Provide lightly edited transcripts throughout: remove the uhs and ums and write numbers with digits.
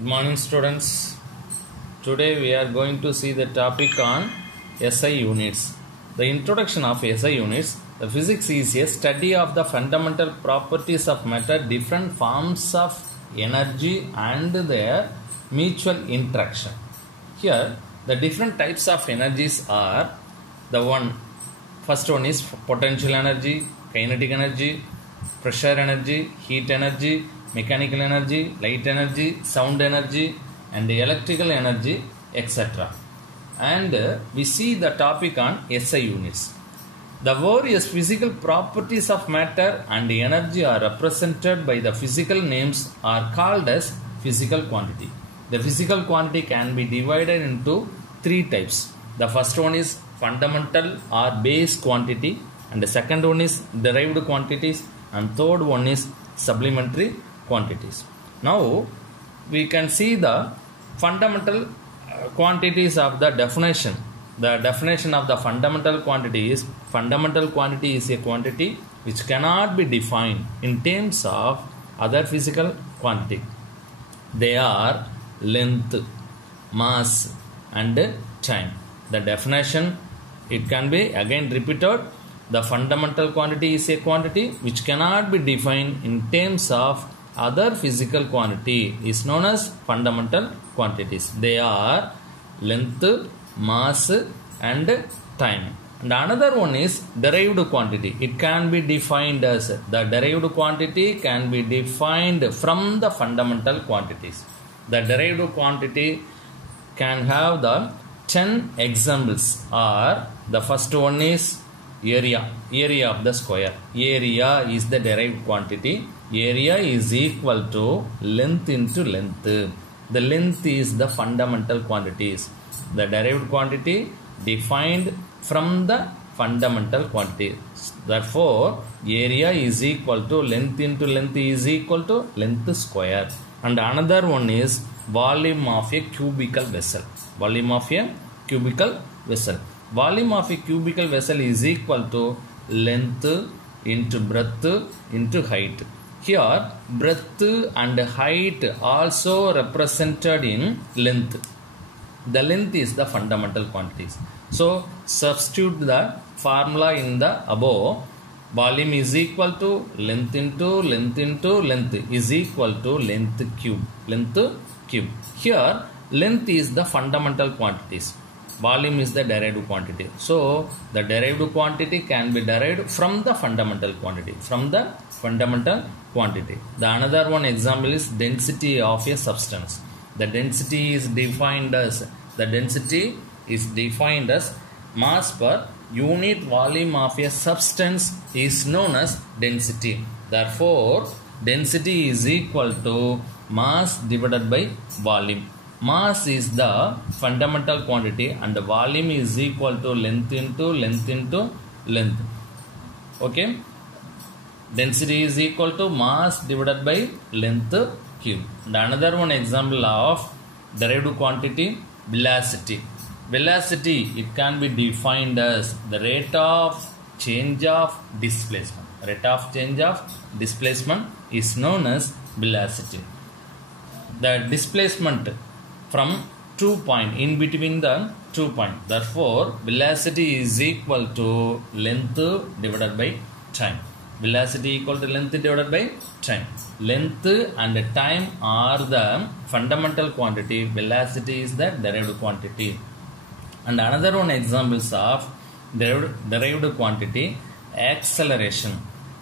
Good morning, students. Today we are going to see the topic on SI units. The introduction of SI units. The physics is a study of the fundamental properties of matter, different forms of energy and their mutual interaction. Here, the different types of energies are first one is potential energy, kinetic energy, pressure energy, heat energy, mechanical energy, light energy, sound energy, and electrical energy, etc. And we see the topic on SI units. The various physical properties of matter and energy are represented by the physical names are called as physical quantity. The physical quantity can be divided into three types. The first one is fundamental or base quantity, and the second one is derived quantities, and third one is supplementary quantities. Now we can see the fundamental quantities of the definition. The definition of the fundamental quantity is a quantity which cannot be defined in terms of other physical quantity. They are length, mass, and time. The definition, it can be again repeated. The fundamental quantity is a quantity which cannot be defined in terms of other physical quantity is known as fundamental quantities. They are length, mass, and time. And another one is derived quantity. It can be defined as the derived quantity can be defined from the fundamental quantities. The derived quantity can have the 10 examples. Are the first one is area of the square. Area is the derived quantity. Area is equal to length into length. The length is the fundamental quantities. The derived quantity defined from the fundamental quantity. Therefore, area is equal to length into length is equal to length square. And another one is volume of a cubical vessel. Volume of a cubical vessel. Volume of a cubical vessel is equal to length into breadth into height. Here, breadth and height also represented in length. The length is the fundamental quantities. So, substitute the formula in the above. Volume is equal to length into length into length is equal to length cube. Length cube. Here, length is the fundamental quantities. Volume is the derived quantity. So, the derived quantity can be derived from the fundamental quantity. From the fundamental quantity. The another one example is density of a substance. The density is defined as mass per unit volume of a substance is known as density. Therefore, density is equal to mass divided by volume. Mass is the fundamental quantity and the volume is equal to length into length into length. Okay. Density is equal to mass divided by length cube. And another one example of derived quantity, velocity. Velocity, it can be defined as the rate of change of displacement. Rate of change of displacement is known as velocity. The displacement from 2 points in between the 2 points. Therefore, velocity is equal to length divided by time. Velocity equal to length divided by time. Length and time are the fundamental quantity. Velocity is the derived quantity. And another one examples of derived quantity, acceleration.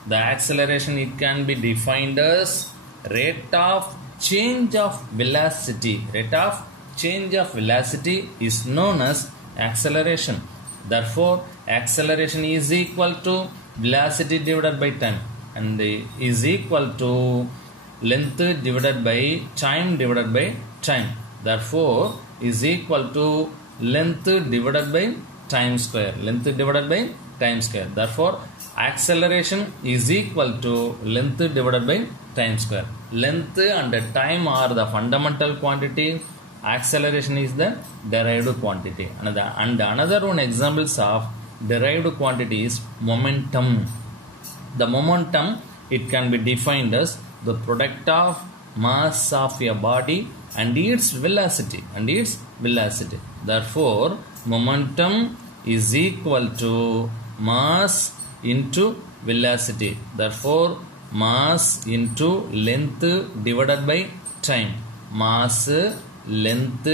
The acceleration, it can be defined as rate of change of velocity. Rate of change of velocity is known as acceleration. Therefore, acceleration is equal to velocity divided by time and is equal to length divided by time divided by time. Therefore, is equal to length divided by time square. Length divided by time square. Therefore, acceleration is equal to length divided by time square. Length and time are the fundamental quantity. Acceleration is the derived quantity. And another one examples of derived quantity is momentum. The momentum, it can be defined as the product of mass of a body and its velocity. Therefore, momentum is equal to mass into velocity. Therefore, mass into length divided by time. Mass, length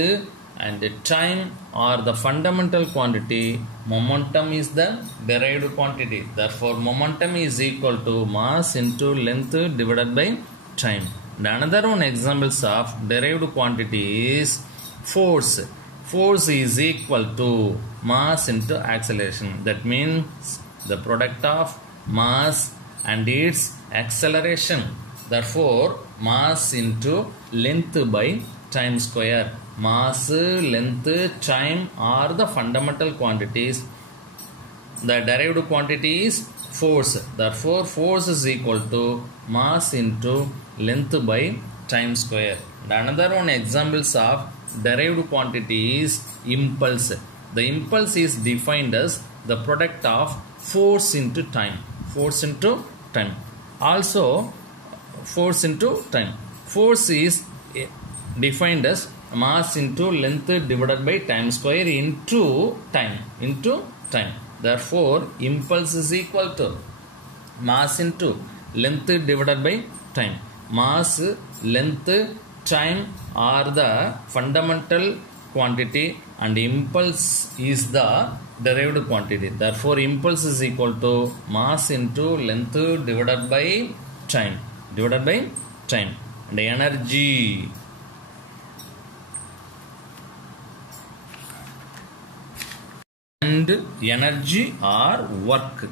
and time are the fundamental quantity. Momentum is the derived quantity. Therefore, momentum is equal to mass into length divided by time. And another one examples of derived quantity is force. Force is equal to mass into acceleration. That means the product of mass and its acceleration. Therefore, mass into length by time square. Mass, length, time are the fundamental quantities. The derived quantity is force. Therefore, force is equal to mass into length by time square. And another one examples of derived quantity is impulse. The impulse is defined as the product of force into time. Also, force into time. Force is defined as mass into length divided by time square into time. Therefore, impulse is equal to mass into length divided by time. Mass, length, time are the fundamental quantity and impulse is the derived quantity. Therefore, impulse is equal to mass into length divided by time. And energy. And energy or work.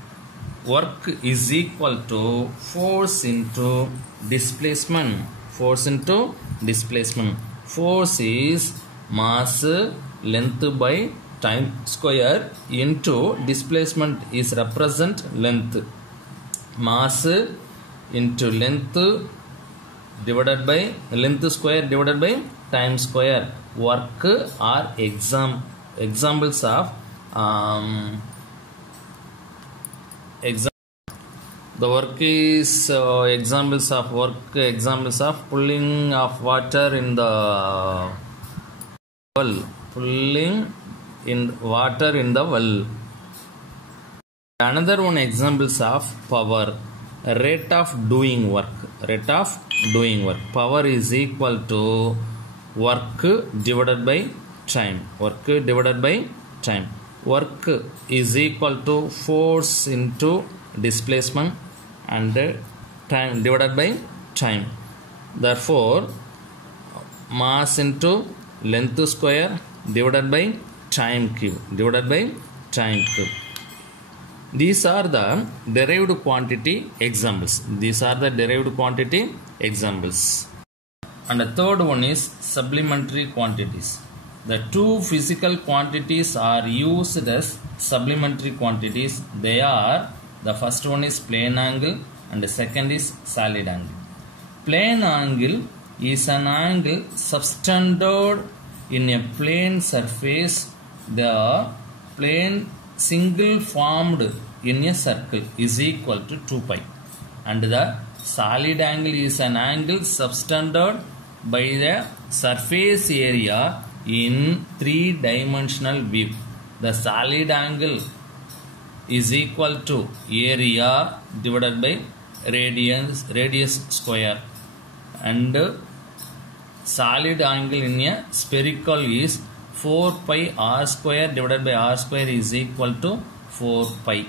Work is equal to force into displacement. Force is mass, length by time square into displacement is represent length. Mass into length divided by length square divided by time square. Work are examples of the work is examples of pulling of water in the well. Another one examples of power. Rate of doing work. Power is equal to work divided by time. Work is equal to force into displacement and time divided by time. Therefore, mass into length square divided by time cube. These are the derived quantity examples. And the third one is supplementary quantities. The two physical quantities are used as supplementary quantities. They are, the first one is plane angle and the second is solid angle. Plane angle is an angle subtended in a plane surface. The plane single formed in a circle is equal to 2 pi. And the solid angle is an angle subtended by the surface area in 3-dimensional view. The solid angle is equal to area divided by radius square, and solid angle in a spherical is 4 pi r square divided by r square is equal to 4 pi.